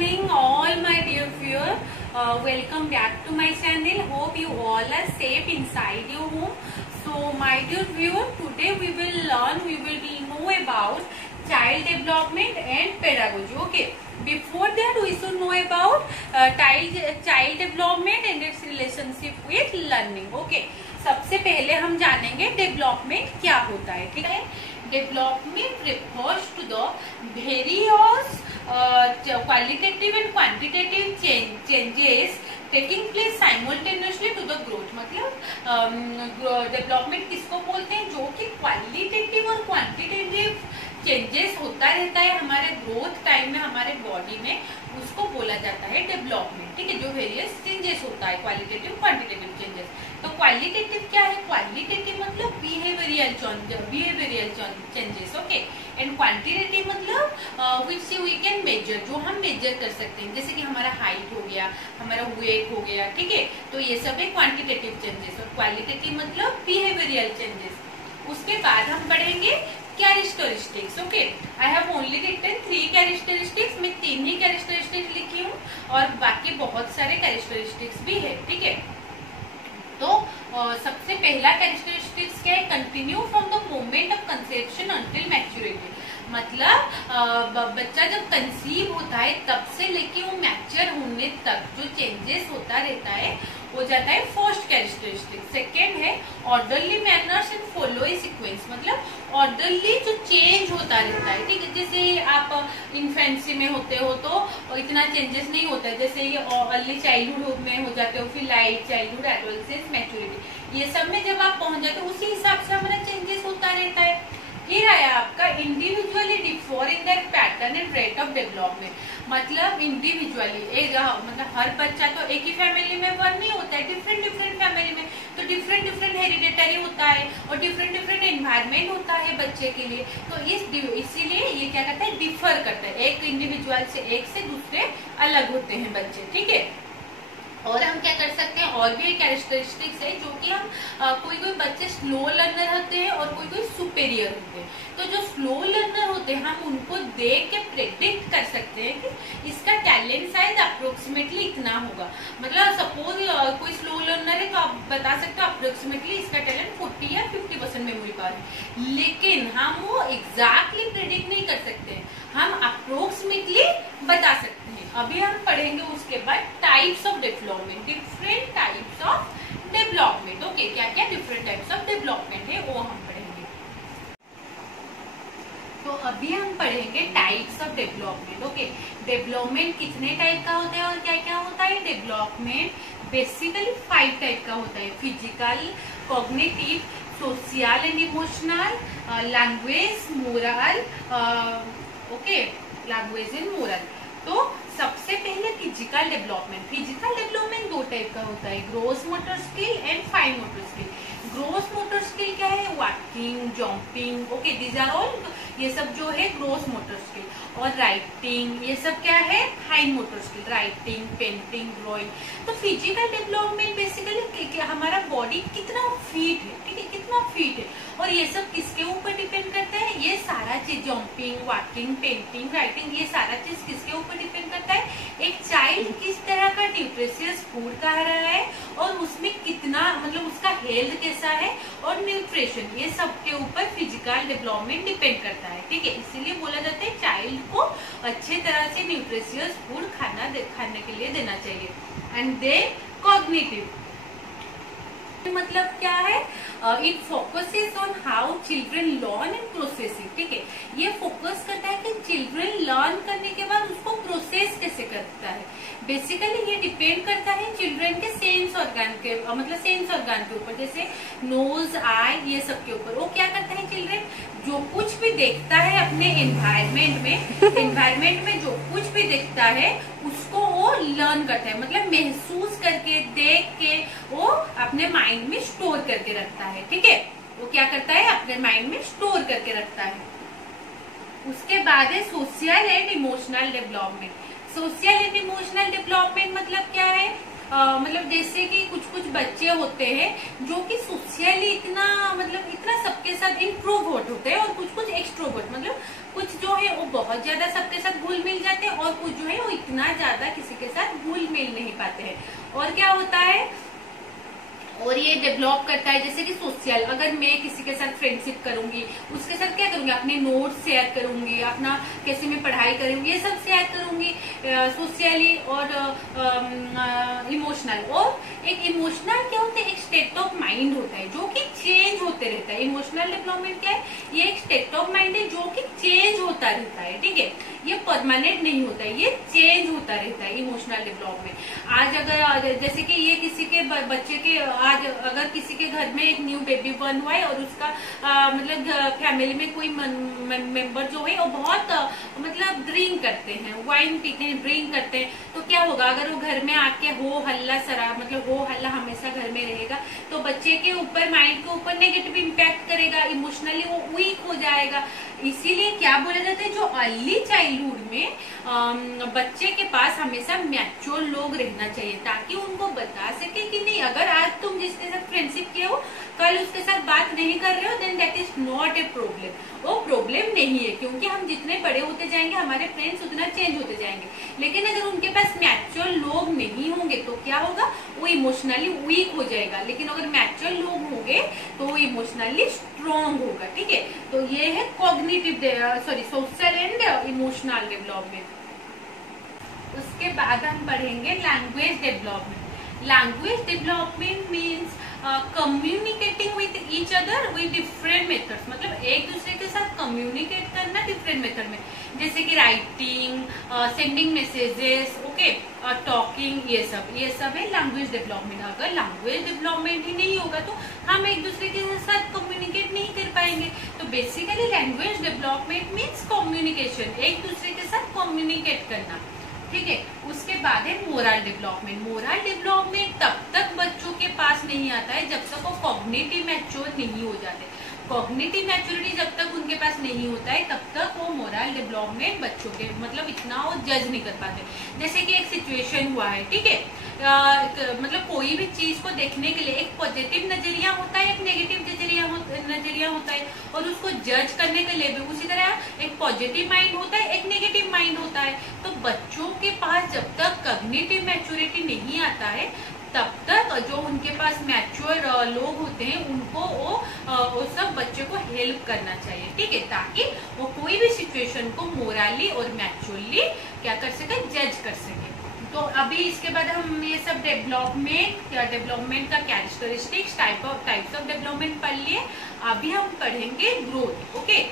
morning all my dear viewer. Welcome back to my channel. Hope you all are safe inside your home. So my dear viewer, today we will know about child development and pedagogy. Okay, before that we should know about child development and its relationship with learning. Okay, सबसे पहले हम जानेंगे development क्या होता है. ठीक है, development refers to the various qualitative and quantitative changes taking place simultaneously to the growth. मतलब डेवलपमेंट किसको बोलते हैं? जो कि क्वालिटेटिव और क्वांटिटेटिव चेंजेस होता रहता है हमारे ग्रोथ टाइम में, हमारे बॉडी में, उसको बोला जाता है डेवलपमेंट. ठीक है, जो वेरियस चेंजेस होता है, क्वालिटेटिव क्वांटिटेटिव चेंजेस. तो क्वालिटेटिव क्या है? क्वालिटेटिव मतलब behavioural changes. Okay, and quantitative मतलब विच वी कैन मेजर, जो हम मेजर कर सकते हैं, जैसे कि हमारा हाइट हो गया, हमारा वेट हो गया. ठीक है, तो ये सब है क्वांटिटेटिव चेंजेस. और क्वालिटेटिव मतलब बिहेवियरल चेंजेस. उसके बाद हम पढ़ेंगे characteristics. Okay, I have only written 3 characteristics. मैं 3 ही कैरेक्टरिस्टिक्स लिखी हूँ और बाकी बहुत सारे कैरेक्टरिस्टिक्स भी है. ठीक है, तो सबसे पहला कैरेक्टरिस्टिक्स क्या है? Continue from the moment of conception until maturity. मतलब बच्चा जब कंसीव होता है तब से लेके वो मैच्योर होने तक जो चेंजेस होता रहता है हो जाता है फर्स्ट कैरेक्टरिस्टिक. सेकेंड है orderly manners and follow A sequence. मतलब ऑर्डरली जो चेंज होता रहता है. ठीक है, जैसे आप इन्फेंसी में होते हो तो इतना चेंजेस नहीं होता है, जैसे ये अर्ली चाइल्डहुड में हो जाते हो, फिर लाइट चाइल्डहुड, एडोलसेंस, मैच्योरिटी, ये सब में जब आप पहुंच जाते हो उसी हिसाब से हमारा चेंजेस होता रहता है. फिर आया आपका individually differ in the pattern and rate of development. मतलब इंडिविजुअली मतलब हर बच्चा तो एक ही फैमिली में बर्न नहीं होता है, डिफरेंट फैमिली में, तो डिफरेंट हेरिडेटरी होता है और डिफरेंट एनवायरमेंट होता है बच्चे के लिए. तो इसीलिए ये क्या करता है? डिफर करता है. एक इंडिविजुअल से एक से दूसरे अलग होते हैं बच्चे. ठीक है, और हम क्या कर सकते हैं? और भी एक कैरेक्टरिस्टिक्स है जो कि हम कोई बच्चे स्लो लर्नर होते हैं और कोई सुपेरियर होते हैं. तो जो स्लो लर्नर होते हैं हम उनको देख के प्रेडिक्ट कर सकते हैं कि इसका टैलेंट साइज अप्रोक्सीमेटली इतना होगा. मतलब सपोज कोई स्लो लर्नर है तो आप बता सकते हो अप्रोक्सीमेटली इसका टैलेंट 40 या 50% मेमोरी पावर है. लेकिन हम वो एग्जैक्टली प्रेडिक्ट नहीं कर सकते, हम अप्रोक्सीमेटली बता सकते हैं. अभी हम पढ़ेंगे उसके बाद types of development, different types of development. Okay, क्या क्या डिफरेंट टाइप्स ऑफ डेवलपमेंट है वो हम पढ़ेंगे. तो अभी हम पढ़ेंगे types of development. Okay, development कितने टाइप का होता है और क्या क्या होता है? डेवलपमेंट बेसिकली 5 टाइप का होता है: physical, cognitive, social and emotional, language, moral. Okay, language and moral. तो सबसे पहले physical development. Physical development 2 type का होता है: gross motor skill and fine motor skill. Gross motor skill क्या है? Walking, jumping. Okay, these are all, ये सब जो है ग्रोस मोटर स्किल. और राइटिंग, ये सब क्या है? Fine motor skill. Writing, painting, drawing. तो फिजिकल डेवलपमेंट बेसिकली हमारा बॉडी कितना फिट है. ठीक है, कितना फिट है, और ये सब किसके ऊपर डिपेंड करता है? ये सारा चीज, जंपिंग, वॉकिंग, पेंटिंग, राइटिंग, ये सारा चीज किसके ऊपर डिपेंड करता है? एक चाइल्ड किस तरह का न्यूट्रिशियस फूड खा रहा है और उसमें कितना, मतलब उसका हेल्थ कैसा है और न्यूट्रिशन, ये सब के ऊपर फिजिकल डेवलपमेंट डिपेंड करता है. ठीक है, इसीलिए बोला जाता है चाइल्ड को अच्छे तरह से न्यूट्रिशियस फूड खाने के लिए देना चाहिए. एंड देन कॉग्निटिव मतलब क्या है? It focuses on how children learn and processing. ठीक है, ये फोकस करता है कि चिल्ड्रन लर्न करने के बाद उसको प्रोसेस कैसे करता है. बेसिकली ये डिपेंड करता है चिल्ड्रन के सेंस ऑर्गन के, मतलब सेंस ऑर्गन के ऊपर, जैसे नोज, आई, ये सब के ऊपर. वो क्या करता है? चिल्ड्रन जो कुछ भी देखता है अपने एनवायरमेंट में जो कुछ भी देखता है उसको वो लर्न करता है. मतलब महसूस करके, देख के वो अपने माइंड में स्टोर करके रखता है. ठीक है, वो क्या करता है? अपने माइंड में स्टोर करके रखता है. उसके बाद है social and emotional development. Social and emotional development मतलब क्या है? मतलब जैसे कि कुछ कुछ बच्चे होते हैं जो कि सोशली इतना मतलब इतना सबके साथ इंट्रोवर्ट होते हैं, और कुछ कुछ एक्सट्रोवर्ट, मतलब कुछ जो है वो बहुत ज्यादा सबके साथ घुल मिल जाते हैं, और कुछ जो है वो इतना ज्यादा किसी के साथ घुल मिल नहीं पाते हैं। और क्या होता है, और ये डेवलप करता है जैसे कि सोशल, अगर मैं किसी के साथ फ्रेंडशिप करूंगी, उसके साथ क्या करूंगी, अपने नोट्स शेयर करूंगी, अपना कैसे मैं पढ़ाई करूंगी, ये सब शेयर करूंगी सोशली और इमोशनल। और एक इमोशनल क्या होता है, एक स्टेट ऑफ माइंड होता है जो कि चेंज होते रहता है। इमोशनल डेवलपमेंट क्या है, ये एक स्टेट ऑफ माइंड है जो कि चेंज होता रहता है, ठीक है, ये परमानेंट नहीं होता है, ये चेंज होता रहता है इमोशनल डेवलपमेंट। आज अगर जैसे कि ये किसी के बच्चे के, आज अगर किसी के घर में एक न्यू बेबी बर्न हुआ है और उसका मतलब फैमिली में कोई मेंबर जो है वो बहुत मतलब ड्रिंक करते हैं, वाइन पीते हैं, ड्रिंक करते हैं, तो क्या होगा, अगर वो घर में आके हो हल्ला सरा मतलब हो हल्ला हमेशा घर में रहेगा, तो बच्चे के ऊपर, माइंड के ऊपर नेगेटिव इम्पैक्ट करेगा, इमोशनली वो वीक हो जाएगा। इसीलिए क्या बोला जाता है, जो अर्ली चाइल्डहुड में बच्चे के पास हमेशा मैच्योर लोग रहना चाहिए, ताकि उनको बता सके कि नहीं, अगर आज तुम जिसके साथ फ्रेंडशिप किए हो, कल उसके साथ बात नहीं कर रहे हो, then that is not a problem, वो प्रॉब्लम नहीं है, क्योंकि हम जितने बड़े होते जाएंगे हमारे फ्रेंड्स उतना चेंज होते जाएंगे। लेकिन अगर उनके पास मैच्योर लोग नहीं होंगे तो क्या होगा, वो इमोशनली वीक हो जाएगा। लेकिन अगर मैच्योर लोग होंगे तो वो इमोशनली स्ट्रॉन्ग होगा, ठीक है। तो ये है सोशल एंड इमोशनल डेवलपमेंट। उसके बाद हम पढ़ेंगे language development. Language development means communicating with each other with different methods, मतलब एक दूसरे के साथ कम्युनिकेट करना डिफरेंट मेथड में, जैसे कि writing, sending messages, okay, talking, ये सब है लैंग्वेज डेवलपमेंट। अगर लैंग्वेज डेवलपमेंट ही नहीं होगा तो हम एक दूसरे के साथ कम्युनिकेट नहीं कर पाएंगे। तो basically language development means communication, एक दूसरे के साथ कम्युनिकेट करना, ठीक है। उसके बाद है मोरल डेवलपमेंट। मोरल डेवलपमेंट तब तक बच्चों के पास नहीं आता है जब तक वो कॉग्निटिव मैच्योर नहीं हो जाते। कॉग्निटिव मैच्योरिटी जब तक उनके पास नहीं होता है तब तक वो मोरल डेवलपमेंट बच्चों के मतलब इतना वो जज नहीं कर पाते। जैसे कि एक सिचुएशन हुआ है, ठीक है, मतलब कोई भी चीज को देखने के लिए एक पॉजिटिव नजरिया होता है, एक नेगेटिव नजरिया होता है, और उसको जज करने के लिए भी उसी तरह एक पॉजिटिव माइंड होता है, एक नेगेटिव माइंड होता है। तो बच्चों के पास जब तक कॉग्निटिव मैच्योरिटी नहीं आता है तब तक जो उनके पास मैच्योर लोग होते हैं उनको वो सब बच्चे को हेल्प करना चाहिए, ठीक है, ताकि वो कोई भी सिचुएशन को मोरली और मैच्योरली क्या कर सके, जज कर सके। तो अभी इसके बाद हम ये सब डेवलपमेंट का कैरेक्टरिस्टिक्स, टाइप्स ऑफ डेवलपमेंट पढ़ लिए। अभी हम पढ़ेंगे ग्रोथ, ओके।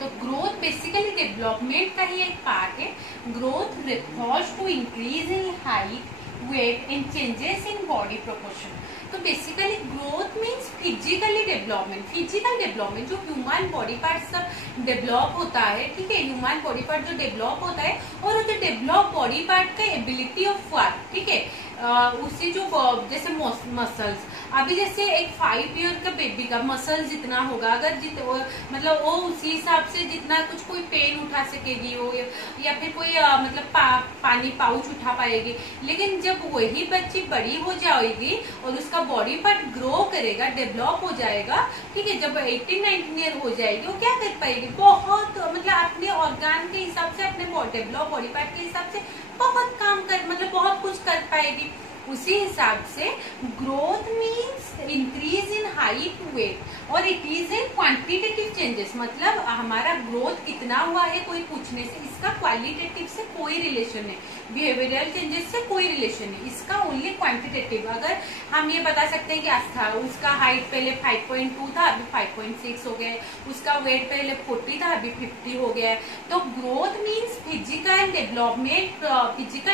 तो ग्रोथ बेसिकली डेवलपमेंट का ही एक पार्ट है। Growth refers to increase in height, weight and changes in body proportion. तो basically growth means physically development, physical development, जो ह्यूमन बॉडी पार्ट सब डेवलप होता है, ठीक है, ह्यूमन बॉडी पार्ट जो डेवलप होता है, और जो डेवलप बॉडी पार्ट का एबिलिटी ऑफ वर्क, ठीक है, उसी जो जैसे मसल्स, अभी जैसे एक 5 ईयर का बेबी का मसल जितना होगा, अगर मतलब वो उसी हिसाब से जितना कुछ कोई पेन उठा सकेगी वो, या फिर कोई मतलब पानी पाउच उठा पाएगी। लेकिन जब वही बच्ची बड़ी हो जाएगी और उसका बॉडी पार्ट ग्रो करेगा, डेवलप हो जाएगा, ठीक है, जब 18-19 ईयर हो जाएगी, वो क्या कर पाएगी, बहुत मतलब अपने ऑर्गन के हिसाब से, अपने डेवलप बॉडी पार्ट के हिसाब से बहुत काम मतलब बहुत कुछ कर पाएगी। उसी हिसाब से growth means increase in height, weight, और it is a quantitative changes, मतलब हमारा ग्रोथ कितना हुआ है कोई पूछने से इसका क्वालिटेटिव से कोई रिलेशन नहीं, बिहेवियरल चेंजेस से कोई रिलेशन नहीं, इसका ओनली क्वांटिटेटिव। अगर हम ये बता सकते हैं कि उसका हाइट पहले 5.2 था, अभी 5.6 हो गया है, उसका वेट पहले 40 था, अभी 50 हो गया है। तो ग्रोथ मीन्स फिजिकल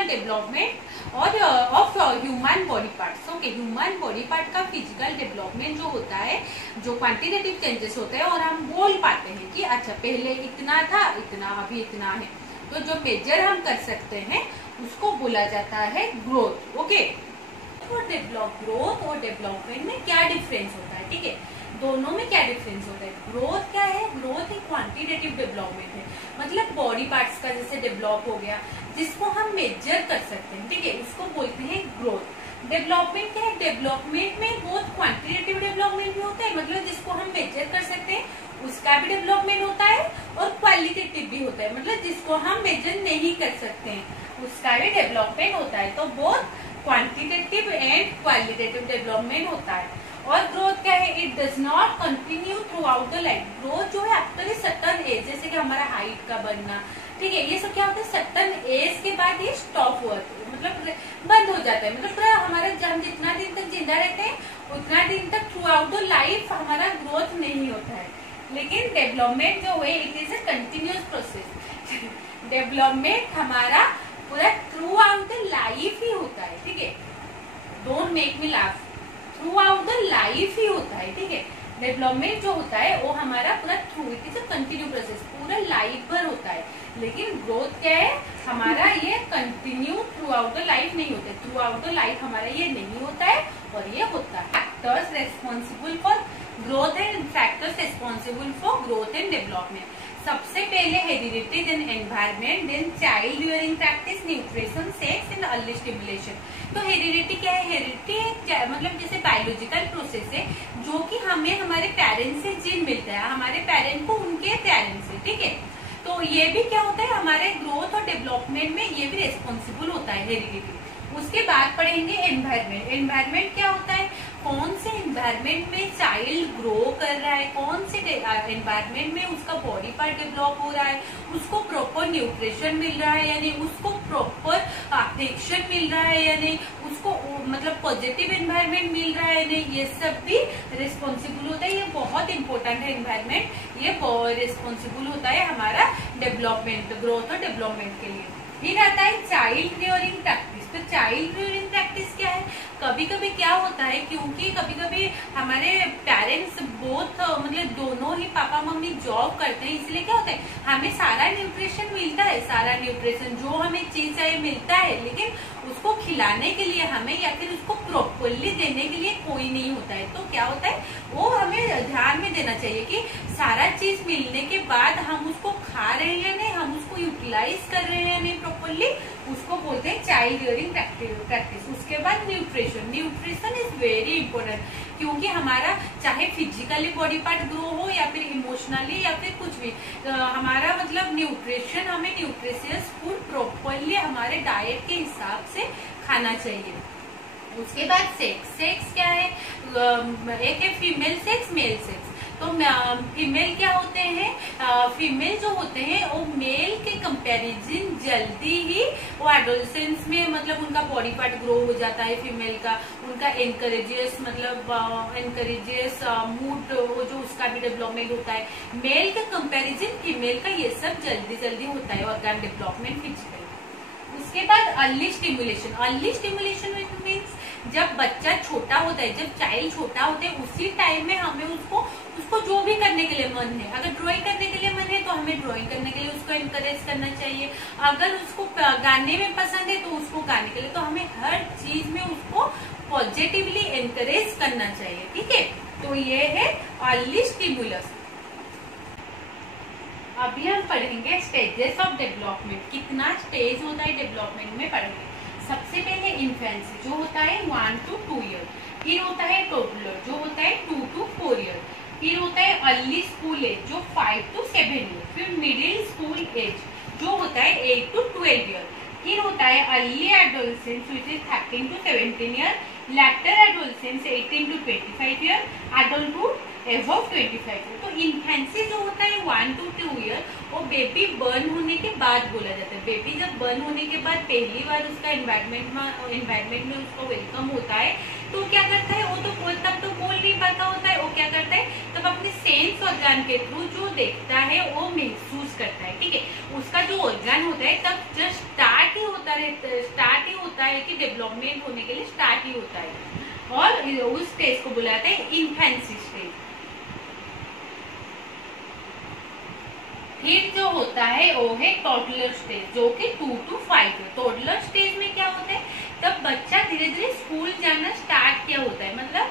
डेवलपमेंट और of human body parts, okay, human body part का फिजिकल डेवलपमेंट जो होता है, जो क्वांटिटेटिव चेंजेस होते हैं, और हम बोल पाते हैं कि अच्छा पहले इतना था, इतना अभी इतना है, तो जो मेजर हम कर सकते हैं उसको बोला जाता है ग्रोथ, ओके। ग्रोथ और डेवलपमेंट में क्या डिफरेंस होता है, ठीक है, दोनों में क्या डिफरेंस होता है। ग्रोथ क्या है? ग्रोथ एक क्वांटिटेटिव डेवलपमेंट है, मतलब बॉडी पार्ट्स का जैसे डेवलप हो गया, जिसको हम मेजर कर सकते हैं, ठीक है, उसको बोलते हैं ग्रोथ। डेवलपमेंट क्या है? डेवलपमेंट में बहुत क्वांटिटेटिव डेवलपमेंट भी होता है, मतलब जिसको हम मेजर कर सकते हैं उसका भी डेवलपमेंट होता है, और क्वालिटेटिव भी होता है, मतलब जिसको हम मेजर नहीं कर सकते हैं उसका भी डेवलपमेंट होता है। तो बहुत क्वांटिटेटिव एंड क्वालिटेटिव डेवलपमेंट होता है। और ग्रोथ क्या है? It does not continue through out the life. Growth जो है आफ्टर ए सर्टेन एज, जैसे कि हमारा हाइट का बढ़ना, ठीक है, ये सब क्या होता है? सर्टेन एज के बाद ये स्टॉप हुआ, मतलब बंद हो जाता है, मतलब पूरा हमारा हम जितना दिन तक जिंदा रहते हैं उतना दिन तक थ्रू आउट द लाइफ हमारा ग्रोथ नहीं होता है। लेकिन डेवलपमेंट जो है it is a continuous process. Development हमारा पूरा थ्रू आउट द लाइफ ही होता है, ठीक है, don't make me laugh, throughout the life ही होता है, ठीक है। डेवलपमेंट जो होता है वो हमारा पूरा through, it is a continue process, पूरा लाइफ भर होता है। लेकिन ग्रोथ क्या है? हमारा ये continue through out the life नहीं होता है, थ्रू आउट द लाइफ हमारा ये नहीं होता है, और ये होता है। Factors responsible for growth and factors responsible for growth and development. सबसे पहले heredity, then environment, then child during practice, nutrition, sex and early stimulation. तो हेरिडिटी क्या है? हेरिडिटी मतलब जैसे बायोलॉजिकल प्रोसेस है जो कि हमें हमारे पेरेंट्स से जीन मिलता है, हमारे पेरेंट को उनके पेरेंट्स से, ठीक है। तो ये भी क्या होता है? हमारे ग्रोथ और डेवलपमेंट में ये भी रेस्पॉन्सिबल होता है हेरिडिटी। उसके बाद पढ़ेंगे एनवायरमेंट। एनवायरमेंट क्या होता है? कौन से एनवायरमेंट में चाइल्ड ग्रो कर रहा है, कौन से एनवायरमेंट में उसका बॉडी पार्ट डेवलप हो रहा है, उसको प्रॉपर न्यूट्रिशन मिल रहा है या नहीं, उसको प्रॉपर अफेक्शन मिल रहा है या नहीं, उसको मतलब पॉजिटिव एनवायरमेंट मिल रहा है या नहीं, ये सब भी रिस्पॉन्सिबल होता है। ये बहुत इंपॉर्टेंट है एनवायरमेंट, ये रिस्पॉन्सिबल होता है हमारा डेवलपमेंट, ग्रोथ और डेवलपमेंट के लिए। फिर आता है चाइल्ड रियरिंग प्रैक्टिस। तो चाइल्ड रियरिंग प्रैक्टिस क्या है? कभी कभी क्या होता है, क्योंकि कभी कभी हमारे पेरेंट्स बोथ मतलब दोनों ही पापा मम्मी जॉब करते हैं, इसलिए क्या होता है हमें सारा न्यूट्रिशन मिलता है, सारा न्यूट्रिशन जो हमें चीज चाहिए मिलता है, लेकिन उसको खिलाने के लिए हमें या फिर उसको प्रॉपरली देने के लिए कोई नहीं होता है। तो क्या होता है वो हमें ध्यान में देना चाहिए कि सारा चीज मिलने के बाद हम उसको खा रहे हैं या नहीं, हम उसको यूटिलाइज कर रहे हैं या नहीं प्रॉपरली, उसको बोलते हैं चाइल्ड रियरिंग प्रैक्टिस। उसके बाद nutrition. Nutrition is very important, क्योंकि हमारा चाहे फिजिकली बॉडी पार्ट ग्रो हो या फिर इमोशनली या फिर कुछ भी, हमारा मतलब न्यूट्रिशन, हमें न्यूट्रिशियस फूड प्रॉपरली हमारे डाइट के हिसाब से खाना चाहिए। उसके बाद सेक्स। सेक्स क्या है? एक है फीमेल सेक्स, मेल सेक्स। तो फीमेल क्या होते हैं? फीमेल जो होते हैं वो मेल के कंपैरिजन जल्दी ही वो एडोलेसेंस में मतलब उनका बॉडी पार्ट ग्रो हो जाता है फीमेल का, उनका एनकरेजियस मतलब एनकरेजियस मूड वो जो उसका भी डेवलपमेंट होता है। मेल के कंपैरिजन फीमेल का ये सब जल्दी जल्दी होता है ऑर्गन डेवलपमेंट फिजिकल। उसके बाद early stimulation. Early stimulation means जब बच्चा छोटा होता है, जब चाइल्ड छोटा होता है, उसी टाइम में हमें उसको जो भी करने के लिए मन है, अगर ड्राइंग करने के लिए मन है तो हमें ड्राइंग करने के लिए उसको एनकरेज करना चाहिए, अगर उसको गाने में पसंद है तो उसको गाने के लिए, तो हमें हर चीज में उसको पॉजिटिवली एनकरेज करना चाहिए, ठीक है। तो ये है अर्ली स्टिमुलस। अभी हम पढ़ेंगे स्टेजेस ऑफ डेवलपमेंट। कितना स्टेज होता है डेवलपमेंट में पढ़ेंगे। सबसे पहले इन्फेंसी जो होता है 1 to 2 ईयर, फिर होता है टोडलर जो होता है 2 to 4 ईयर, फिर होता है अर्ली स्कूल एज जो 5 to 7 ईयर, फिर मिडिल स्कूल एज जो होता है 8 to 12 ईयर, फिर होता है early adolescence which is 13 to 17 year, later adolescence 18 to 25 year, adulthood above 25 year. तो इन्फेंसी जो होता है 1 to 2 ईयर वो बेबी बर्न होने के बाद बोला जाता है। बेबी जब बर्न होने के बाद पहली बार उसका एनवायरमेंट में उसको वेलकम होता है, तो क्या करता है वो तो तब तो बोल नहीं पाता होता है, वो क्या करता है तब अपने सेंस ऑर्गन के थ्रू जो देखता है वो महसूस करता है, ठीक है। उसका जो ऑर्गन होता है तब जस्ट स्टार्ट ही होता है कि डेवलपमेंट होने के लिए स्टार्ट ही होता है, और उस स्टेज को बुलाते हैं इन्फेंसी स्टेज। फिर जो होता है वो है टोडलर स्टेज जो कि 2 to 5 है। टोडलर स्टेज में क्या होता है तब बच्चा धीरे धीरे स्कूल जाना स्टार्ट किया होता है, मतलब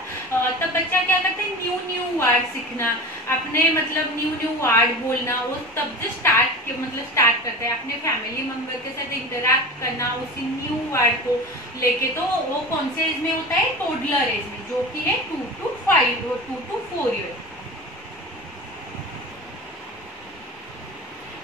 तब बच्चा क्या करता है न्यू वर्ड सीखना, अपने मतलब न्यू वर्ड बोलना, वो तब से स्टार्ट करते हैं अपने फैमिली मेंबर के साथ इंटरेक्ट करना उसी न्यू वर्ड को लेके। तो वो कौन से एज में होता है? टोडलर एज में, जो कि है 2 to 4 ईयर।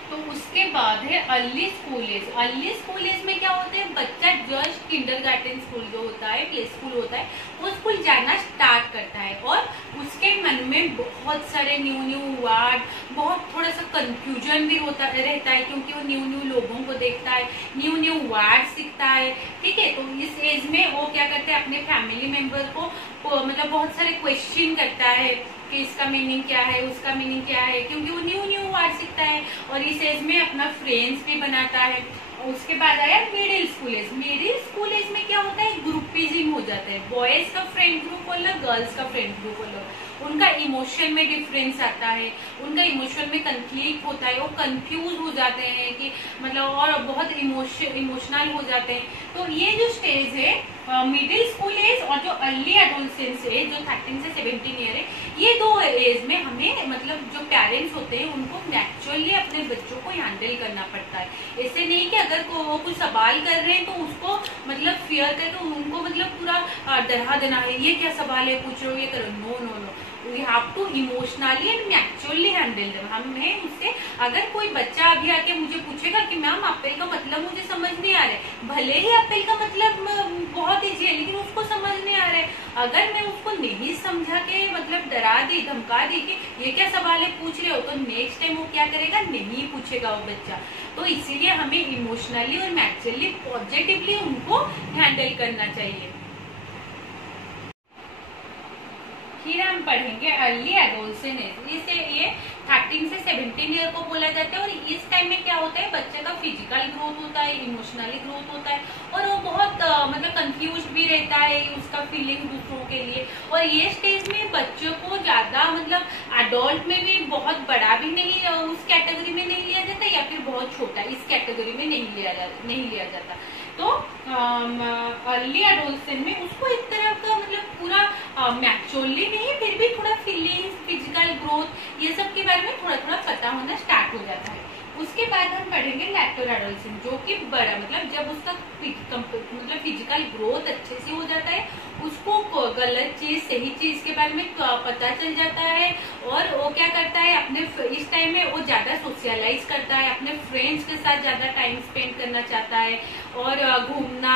तो उसके बाद है early school age. Early school age में क्या होता है? बच्चा जस्ट किंडरगार्टन स्कूल जो होता है, प्ले स्कूल होता है, वो स्कूल जाना स्टार्ट करता है और उसके मन में बहुत सारे न्यू वर्ड, बहुत थोड़ा सा कंफ्यूजन भी रहता है, क्योंकि वो न्यू लोगों को देखता है, न्यू वर्ड सीखता है। ठीक है, तो इस एज में वो क्या करते हैं? अपने फैमिली मेंबर को मतलब बहुत सारे क्वेश्चन करता है कि इसका मीनिंग क्या है, उसका मीनिंग क्या है, क्योंकि वो न्यू वर्ड सीखता है और इस एज में अपना फ्रेंड्स भी बनाता है। उसके बाद आया middle school age. Middle school age में क्या होता है? ग्रुपिज्म हो जाता है, बॉयज का फ्रेंड ग्रुप अलग, गर्ल्स का फ्रेंड ग्रुप अलग। उनका इमोशन में डिफरेंस आता है, उनका इमोशन में कंफ्लिक्ट होता है, वो कंफ्यूज हो जाते हैं कि मतलब और बहुत इमोशनल हो जाते हैं। तो ये जो स्टेज है मिडिल स्कूल एज और जो अर्ली एडोलसेंस एज जो 13 से 17 ईयर है, ये दो एज में हमें मतलब जो पेरेंट्स होते हैं उनको नेचुरली अपने बच्चों को हैंडल करना पड़ता है। ऐसे नहीं कि अगर वो कुछ सवाल कर रहे हैं तो उसको मतलब फियर करके उनको मतलब पूरा डरा देना है, ये क्या सवाल है पूछ रहे हो, ये करो। No no no, we have to emotionally and naturally handle them. हमें उससे अगर कोई बच्चा अभी आके मुझे पूछेगा कि मैम एप्पल का मतलब मुझे समझ नहीं आ रहा है, भले ही एप्पल का मतलब बहुत ईजी है लेकिन उसको समझ नहीं आ रहा है, अगर मैं उसको नहीं समझा के मतलब डरा दी, धमका दी कि ये क्या सवाल है पूछ रहे हो, तो नेक्स्ट टाइम वो क्या करेगा? नहीं पूछेगा वो बच्चा। तो इसीलिए हमें इमोशनली और नेचुरली पॉजिटिवली उनको हैंडल करना चाहिए। फिर हम पढ़ेंगे अर्ली एडोलसेंस एज। इसे ये 13 से 17 ईयर को बोला जाता है और इस टाइम में क्या होता है? बच्चे का फिजिकल ग्रोथ होता है, इमोशनली ग्रोथ होता है और वो बहुत मतलब कंफ्यूज भी रहता है उसका फीलिंग दूसरों के लिए। और ये स्टेज में बच्चों को ज्यादा मतलब एडल्ट में भी बहुत बड़ा भी नहीं उस कैटेगरी में नहीं लिया जाता या फिर बहुत छोटा इस कैटेगरी में नहीं लिया जाता। तो अर्ली एडोलसेंस में उसको एक तरह का मतलब पूरा मैच्योरली नहीं, फिर भी थोड़ा फीलिंग्स, फिजिकल ग्रोथ, ये सब के बारे में थोड़ा थोड़ा पता होना स्टार्ट हो जाता है। उसके बाद हम पढ़ेंगे लेटर एडोलसेंस, जो कि बड़ा मतलब जब उसका मतलब फिजिकल ग्रोथ अच्छे से हो जाता है, उसको गलत चीज सही चीज के बारे में पता चल जाता है और वो क्या करता है? अपने इस टाइम में वो ज्यादा सोशलाइज करता है, अपने फ्रेंड्स के साथ ज्यादा टाइम स्पेंड करना चाहता है और घूमना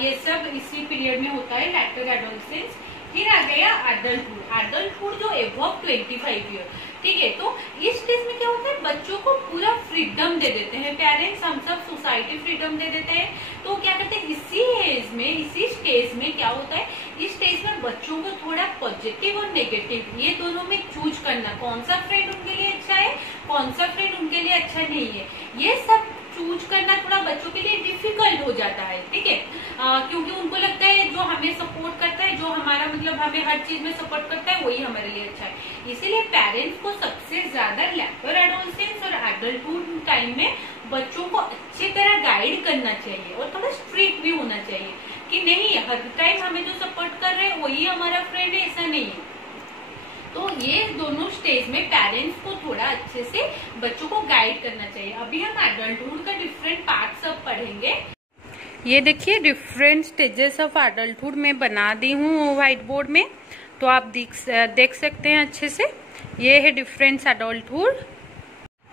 ये सब इसी पीरियड में होता है, लेटर एडोलसेंस। फिर आ गया एडल्टहुड। एडल्टहुड जो एबव 25 ईयर, ठीक है। तो इस स्टेज में क्या होता है? बच्चों को पूरा फ्रीडम दे देते हैं पेरेंट्स, हम सब सोसाइटी फ्रीडम दे देते हैं। तो क्या करते हैं? इसी एज में, इसी स्टेज में क्या होता है? इस स्टेज में बच्चों को थोड़ा पॉजिटिव और नेगेटिव ये दोनों में चूज करना, कौन सा फ्रेंड उनके लिए अच्छा है, कौन सा फ्रेंड उनके लिए अच्छा नहीं है, ये सब चूज करना थोड़ा बच्चों के लिए डिफिकल्ट हो जाता है। ठीक है, क्योंकि उनको लगता है जो हमें सपोर्ट करता है, जो हमारा मतलब हमें हर चीज में सपोर्ट करता है, वही हमारे लिए अच्छा है। इसीलिए पेरेंट्स को सबसे ज्यादा लेटर एडोलसेंस और एडल्टहुड टाइम में बच्चों को अच्छी तरह गाइड करना चाहिए और थोड़ा स्ट्रिक्ट भी होना चाहिए कि नहीं हर टाइम हमें जो सपोर्ट कर रहे हैं वही हमारा फ्रेंड है, ऐसा नहीं है। तो ये दोनों स्टेज में पेरेंट्स को थोड़ा अच्छे से बच्चों को गाइड करना चाहिए। अभी हम एडल्टहुड का डिफरेंट पार्ट सब पढ़ेंगे। ये देखिए डिफरेंट स्टेजेस ऑफ एडल्टहुड में बना दी हूँ व्हाइट बोर्ड में, तो आप देख सकते हैं अच्छे से। ये है डिफरेंट एडल्टहुड।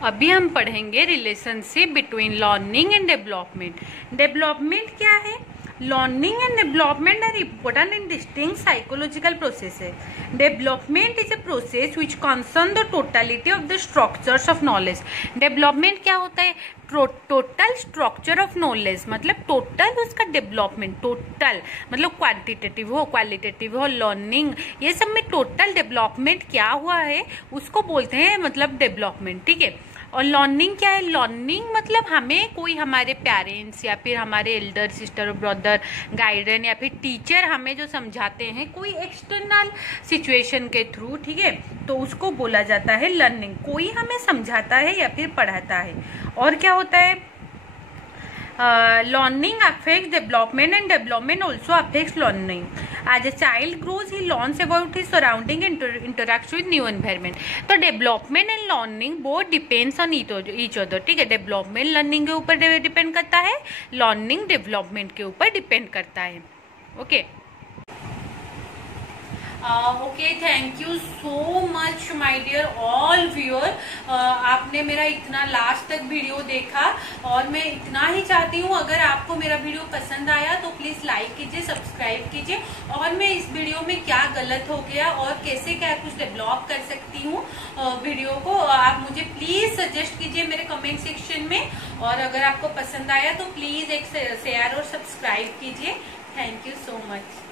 अभी हम पढ़ेंगे relationship between learning and development. Development क्या है? Learning and development are important and distinct psychological processes. Development is a process which concerns the totality of the structures of knowledge. Development क्या होता है? Total structure of knowledge, मतलब total उसका development, total मतलब quantitative हो qualitative हो, learning, ये सब में टोटल डेवलपमेंट क्या हुआ है उसको बोलते हैं मतलब डेवलपमेंट। ठीक है, और लर्निंग क्या है? लर्निंग मतलब हमें कोई हमारे पेरेंट्स या फिर हमारे एल्डर सिस्टर ब्रदर गाइडन या फिर टीचर हमें जो समझाते हैं कोई एक्सटर्नल सिचुएशन के थ्रू, ठीक है, तो उसको बोला जाता है लर्निंग। कोई हमें समझाता है या फिर पढ़ाता है। और क्या होता है? Learning affects development and development also affects learning. As a child grows, he learns about his surrounding and interacts with new environment. तो development and learning both depends on each other. ठीक है, development learning के ऊपर depend करता है, learning development के ऊपर depend करता है. Okay okay, thank you so much my dear all viewer. आपने मेरा इतना लास्ट तक वीडियो देखा और मैं इतना ही चाहती हूँ, अगर आपको मेरा वीडियो पसंद आया तो प्लीज लाइक कीजिए, सब्सक्राइब कीजिए. और मैं इस वीडियो में क्या गलत हो गया और कैसे क्या कुछ डेवलप कर सकती हूँ वीडियो को, आप मुझे प्लीज सजेस्ट कीजिए मेरे कमेंट सेक्शन में. और अगर आपको पसंद आया तो प्लीज एक शेयर और सब्सक्राइब कीजिए. Thank you so much.